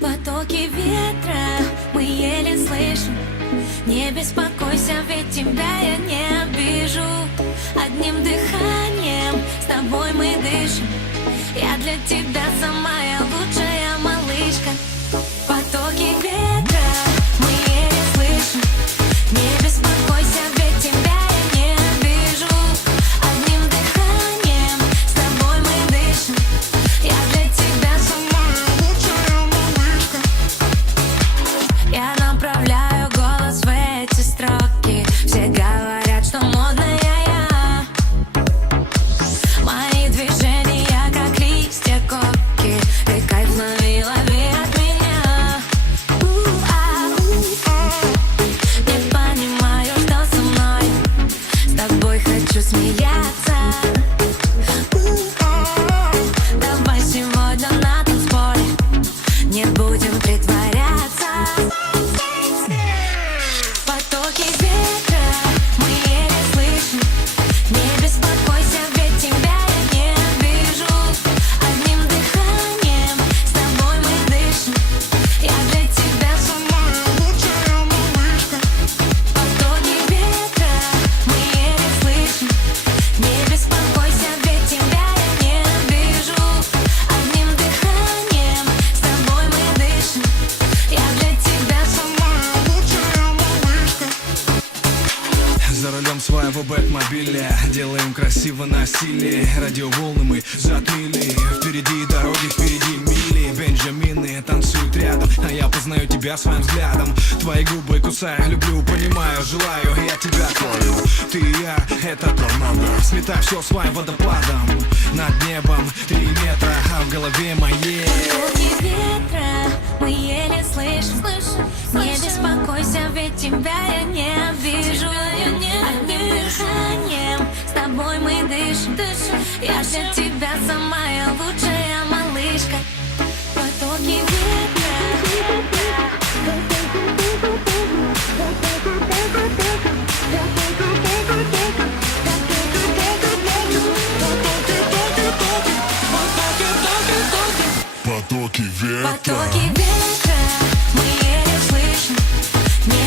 Потоки ветра мы еле слышим. Не беспокойся, ведь тебя я не обижу. Одним дыханием с тобой мы дышим. Я для тебя самая лучшая малышка. Потоки ветра мы еле слышим. Не беспокойся, ведь тебя я не обижу. Одним дыханием с тобой мы дышим. Я для тебя самая лучшая малышка. Я направляю голос в эти строки. Все говорят, что модная я. Мои движения как листья коки. Ты кайф лови, лови от меня. Не понимаю, что со мной. С тобой хочу смеяться. Давай сегодня на танцполе не будем притворяться. Потоки ветра мы еле слышим. Не беспокойся, ведь тебя я не обижу. Одним дыханием с тобой мы дышим. Я для тебя самая лучшая малышка. Потоки ветра мы еле слышим. Не беспокойся, ведь тебя я не обижу. Одним дыханием с тобой мы дышим. Я для тебя самая лучшая малышка. За рулем своего бэтмобиля делаем красиво насилие. Радиоволны мы затмили. Впереди дороги, впереди мили. Бенджамины танцуют рядом, а я познаю тебя своим взглядом. Твои губы кусаю, люблю, понимаю, желаю. Я тебя твою, ты и я, это торнадо. Сметай все своим водопадом. Над небом 3 метра, а в голове моей. Потоки ветра мы еле слышим. Не беспокойся, ведь тебя я не обижу. Одним дыханием с тобой мы дышим. Я для тебя самая лучшая малышка. Потоки ветра. Потоки ветра. Потоки ветра мы еле слышим. Не